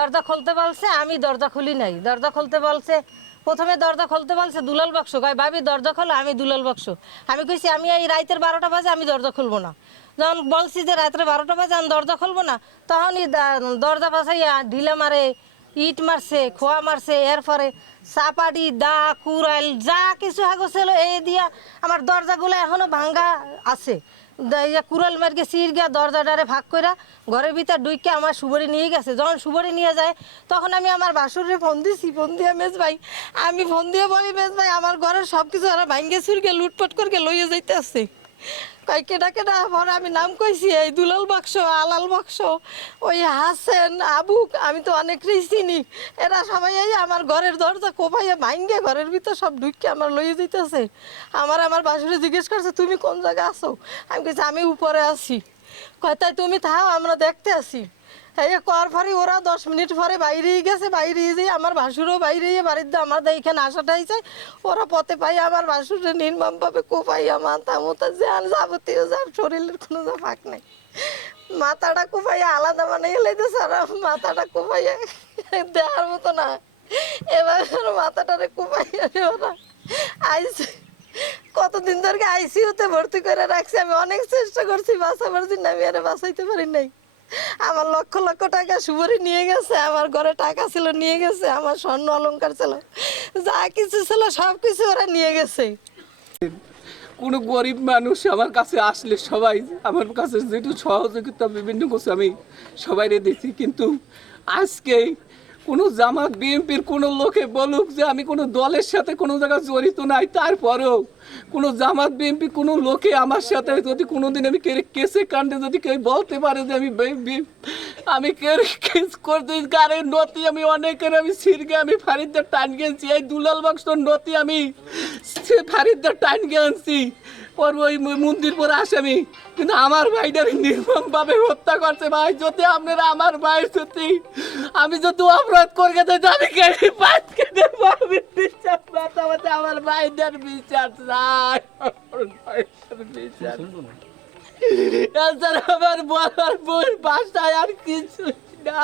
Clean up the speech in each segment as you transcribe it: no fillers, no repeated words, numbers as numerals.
দরজা খুলতে বলছে, আমি দরজা খুলি নাই। দরজা খুলতে বলছে, প্রথমে দরজা খুলতে বলছে দুলাল বক্স, কয় ভাবি দরজা খোলো, আমি দুলাল বক্স। আমি কইছি আমি এই রাতের 12টা বাজে আমি দরজা খুলবো না। যখন বলছি যে রাত্রে 12টা বাজে আমি দরজা খুলবো না, তখনই দরজা বাসাইয়া ঢিলা মারে, ইট মারছে, খোয়া মারছে, এরপরে চাপাটি দা কুড়াইল যা কিছু ছিল এই দিয়া আমার দরজাগুলো এখনো ভাঙ্গা আছে। কুড়াল মার্কে সির গিয়া দরজাটারে ভাগ কইরা ঘরের ভিতর ডুইকে আমার সুবরি নিয়ে গেছে। যখন সুবরি নিয়ে যায় তখন আমি আমার বাসুরে ফোন দিছি, ফোন দিয়ে মেজ ভাই, আমি ফোন দিয়ে বলি মেজ ভাই আমার ঘরের সব কিছু ওরা ভাঙ্গে চুরকে লুটপাট করে লইয়ে যাইতে আসছে। কয় কেডা কেডা, পরে আমি নাম কইছি, এই দুলাল বাক্স, আলাল বাক্স, ওই হাসেন, আবুক, আমি তো অনেকটাই চিনি। এরা সবাই এই আমার ঘরের দরজা কোপাইয়া ভাঙ্গে ঘরের ভিতর সব ঢুকে আমার লইয়ে দিতেছে। আমার বাসুরে জিজ্ঞেস করছে তুমি কোন জায়গায় আছো? আমি কইছি আমি উপরে আছি। কয় তাই তুমি থাও আমরা দেখতে আসি। এই কর পরে ওরা 10 মিনিট পরে বাইরেই গেছে। বাইরে যেয়ে আমার ভাসুরও বাইরে বাড়িতে আমাদের এইখানে আসাটাই চাই। ওরা পথে পাই আমার ভাসুরে নির্মমভাবে কোপাইয়া মাথা মোতা যান যাবতীয় যার শরীরের কোনো যা ফাঁক নাই, মাথাটা কোপাইয়া আলাদা মানে এলাইতেছে। আর মাথাটা কোপাইয়া দেওয়ার মতো না, এবার মাথাটারে কোপাইয়া ওরা আইসে। কতদিন ধরে আইসিইউতে ভর্তি করে রাখছি। আমি অনেক চেষ্টা করছি বাঁচাবার জন্য, আমি আরে বাঁচাইতে পারি নাই। আমার লক্ষ লক্ষ টাকা সুবরি নিয়ে গেছে, আমার ঘরে টাকা ছিল নিয়ে গেছে, আমার স্বর্ণ অলংকার ছিল, যা কিছু ছিল সব কিছু ওরা নিয়ে গেছে। কোনো গরিব মানুষ আমার কাছে আসলে সবাই আমার কাছে যেটু সহযোগিতা বিভিন্ন কিছু আমি সবাইরে দিচ্ছি, কিন্তু আজকে কোনো জামাত বিএনপির কোনো লোকে বলুক যে আমি কোনো দলের সাথে কোনো জায়গায় জড়িত নাই, তারপরেও কোনো জামাত বিএনপি কোনো লোকে আমার সাথে যদি কোনোদিন আমি কেসে কাণ্ডে যদি কেউ বলতে পারে যে আমি কেস করতে গাড়ির নথি আমি অনেকের আমি সিরগে আমি ফারিদদের টান গেছি, এই দুলাল বাক্সর নথি আমি ফারিদদের টান গেছি, ওর ওই মন্দির পরে আসামি, কিন্তু আমার ভাইটার নির্মমভাবে হত্যা করছে। ভাই যদি আপনারা আমার ভাই যদি আমি যদি অপরাধ করে দেয় আমি কেটে পাঁচ কেটে আমি বিচার পাতাতে আমার ভাইটার বিচার চাই, বিচার আমার বলার বই বাসায় আর কিছু না।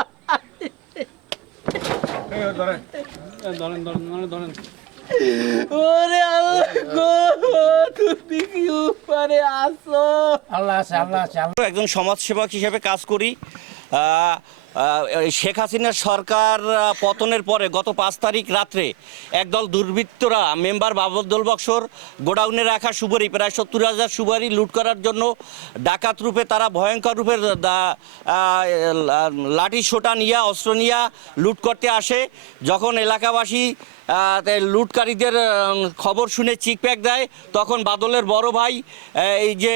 ওরে আল্লাহ গো, তুমি কি উপরে আসো? আল্লাহ আছে, আল্লাহ আছে। একজন সমাজসেবক হিসেবে কাজ করি। শেখ হাসিনার সরকার পতনের পরে গত 5 তারিখ রাত্রে একদল দুর্বৃত্তরা মেম্বার বাবুল বক্সর গোডাউনে রাখা সুপারি প্রায় 70,000 সুপারি লুট করার জন্য ডাকাত রূপে তারা ভয়ঙ্কর রূপে লাঠি সোটা নিয়ে অস্ত্র নিয়ে লুট করতে আসে। যখন এলাকাবাসী লুটকারীদের খবর শুনে চিকপ্যাক দেয়, তখন বাদলের বড় ভাই এই যে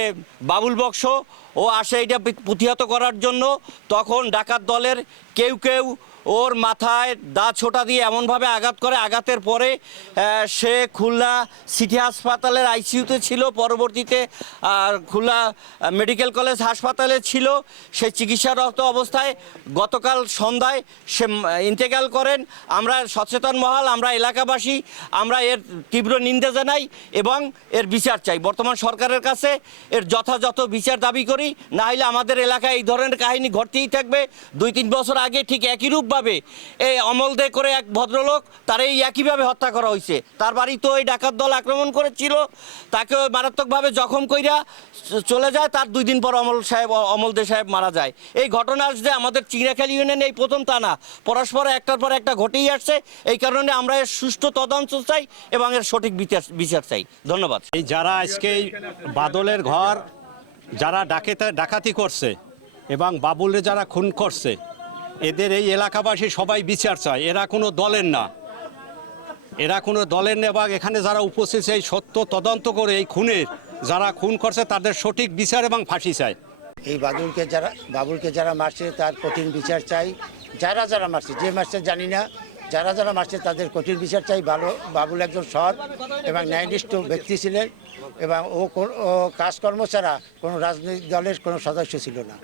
বাবুল বক্স ও আসে এটা প্রতিহত করার জন্য। তখন ডাকাত দলের কেউ কেউ ওর মাথায় দা ছোটা দিয়ে এমনভাবে আঘাত করে, আঘাতের পরে সে খুলনা সিটি হাসপাতালের আইসিইউতে ছিল, পরবর্তীতে খুলনা মেডিকেল কলেজ হাসপাতালে ছিল। সে চিকিৎসারত অবস্থায় গতকাল সন্ধ্যায় সে ইন্তেকাল করেন। আমরা সচেতন মহল, আমরা এলাকাবাসী, আমরা এর তীব্র নিন্দা জানাই এবং এর বিচার চাই। বর্তমান সরকারের কাছে এর যথাযথ বিচার দাবি করি, না হলে আমাদের এলাকায় এই ধরনের কাহিনী ঘটতেই থাকবে। 2-3 বছর আগে ঠিক একই রূপভাবে এই অমল দে করে এক ভদ্রলোক তার এই একইভাবে হত্যা করা হয়েছে। তার বাড়ি তো এই ডাকাত দল আক্রমণ করেছিল, তাকে মারাত্মকভাবে জখম কইরা চলে যায়। তার 2 দিন পর অমল দে সাহেব মারা যায়। এই ঘটনা যে আমাদের চিংড়াখালী ইউনিয়নে এই প্রথম তা না, পরস্পর একটার পর একটা ঘটেই আসছে। এই কারণে আমরা এর সুষ্ঠু তদন্ত চাই এবং এর সঠিক বিচার চাই। ধন্যবাদ। এই যারা আজকে এই বাদলের ঘর যারা ডাকাতি করছে এবং বাবুলে যারা খুন করছে, এদের এই এলাকাবাসী সবাই বিচার চায়। এরা কোনো দলের না, এরা কোনো দলের না, এবং এখানে যারা উপস্থিত এই সত্য তদন্ত করে এই খুনের যারা খুন করছে তাদের সঠিক বিচার এবং ফাঁসি চায়। এই বাবুলকে যারা মারছে তার কঠিন বিচার চাই। যারা মারছে, যে মারছে জানি না, যারা মারছে তাদের কঠিন বিচার চাই। বাবুল একজন সৎ এবং ন্যায়নিষ্ঠ ব্যক্তি ছিলেন এবং ও কাজকর্ম ছাড়া কোনো রাজনৈতিক দলের কোনো সদস্য ছিল না।